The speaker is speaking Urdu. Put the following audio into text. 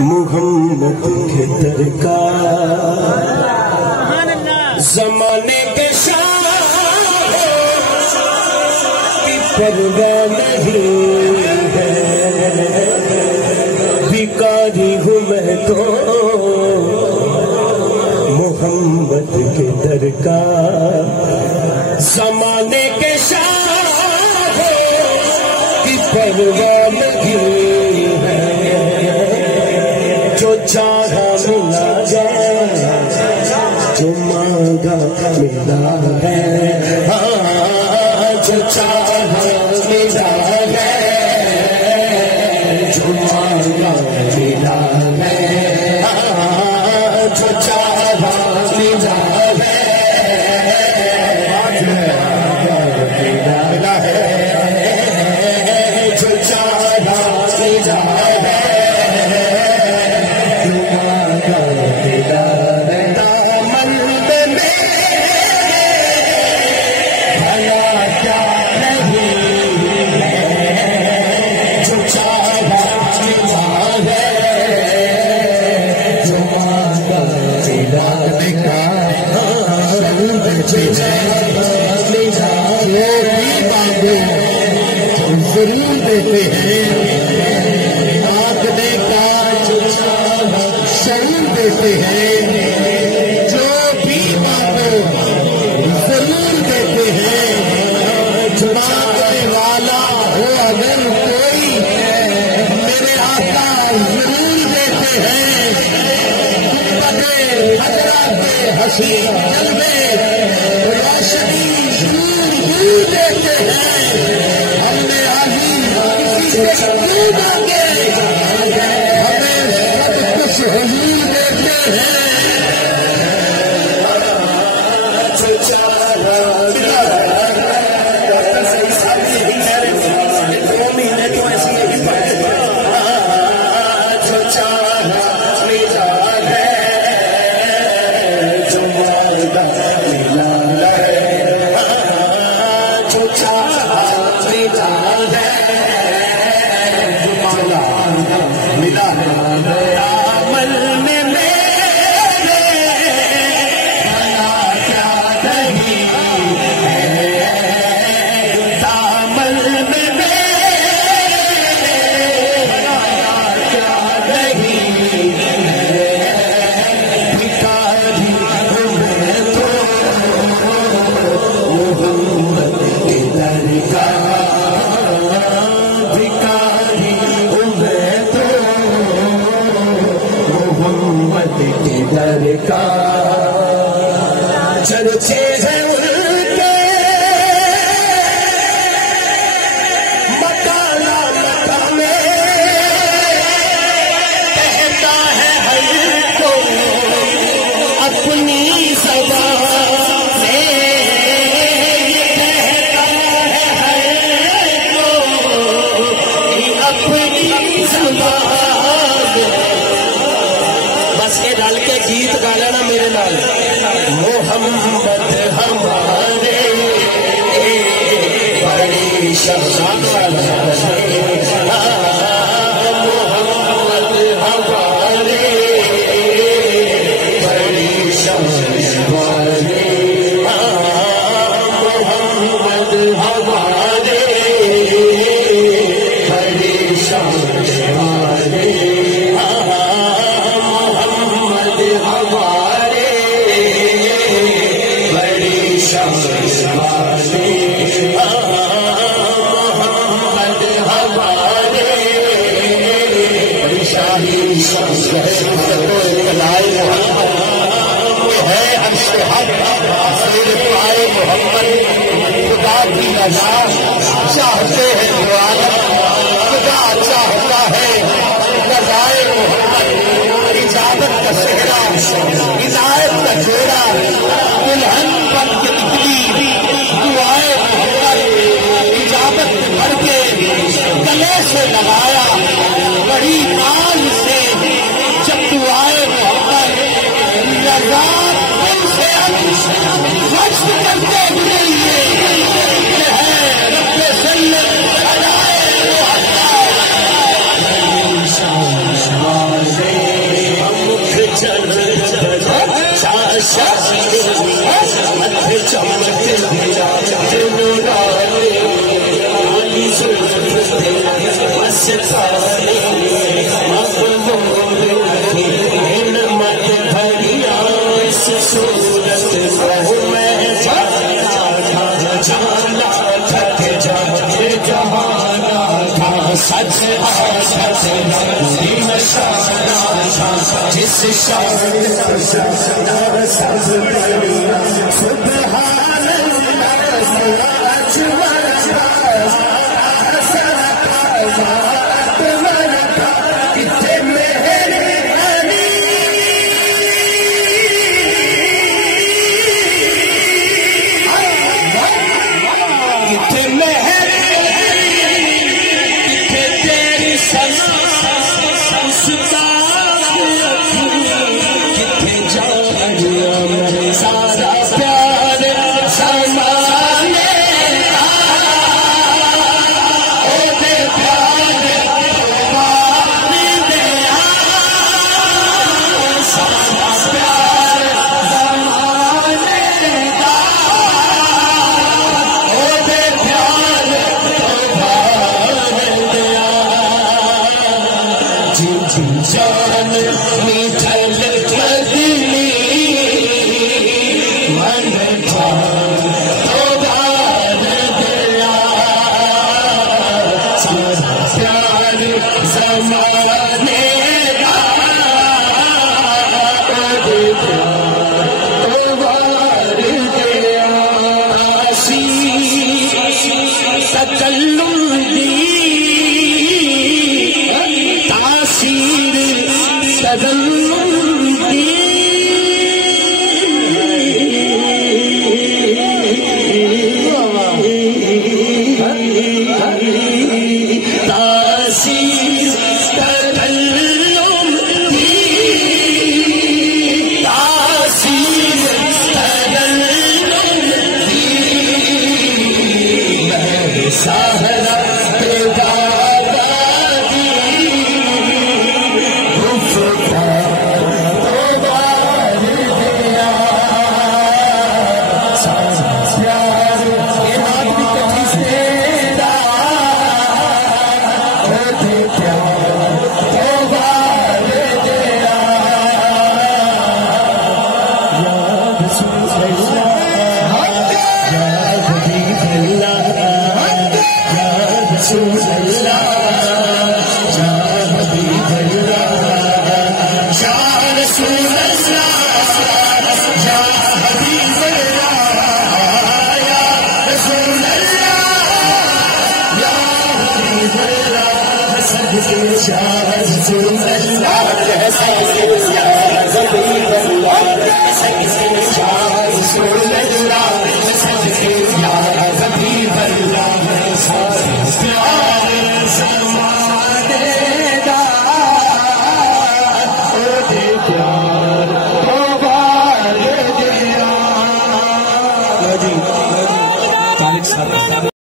محمد کے درکار زمانے کے شاہ کی پرواہ نہیں ہے، بھکاری ہوں میں تو محمد کے درکار زمانے کے شاہ کی پرواہ نہیں ہے، جو چاہا ملا جائے، جو مانگا ملا ہے، جو چاہا ملا ہے، جو مانگا ملا ہے، جو چاہا ملا ہے، ملا ہے، جو چاہا ملا ہے، ضرور دیتے ہیں، مانگنے کا شریر دیتے ہیں، جو بھی مانگو ضرور دیتے ہیں، مانگنے والا ہو اگر کوئی میرے آقا ضرور دیتے ہیں، ہنسی جلوے روشنی ضرور دیتے ہیں، ہم نے کسی سے نہیں مانگے، ہمیں سب کچھ حضور دیتے ہیں۔ چرچے ہیں ان کے مکانا مکانے، کہتا ہے ہر کو اپنی زبان سے، کہتا ہے ہر کو اپنی زبان۔ بس یہ ڈال کے گیت گا لینا میرے نال، محمد ہمارے بڑی شان والا محمد ہمارے بڑی شان والے، محمد ہمارے بڑی شان والے، محمد ہمارے بڑی شان والے، محمد ہمارے بڑی شاہی لائے محمد ہے عرش حق، آئے محمد خدا کی رضا چاہتے ہیں جو عالم، خدا چاہتا ہے رضائے محمد، اجابت کا صحرا ہدایت کا چہرہ دلہن بن کے نکلی دعائے محمد، اجابت بھر کے گلے سے لگایا بڑی ناز سے، جب دعائے محمد رضا ان سے رشت کرتے ہوئے یہ ہے رب سلم ادائے محمد۔ جس شان سبحان جان میٹھل مدنی من تو بار دیا پیار زمانے تو بار دیا تکلم دی رسول اللہ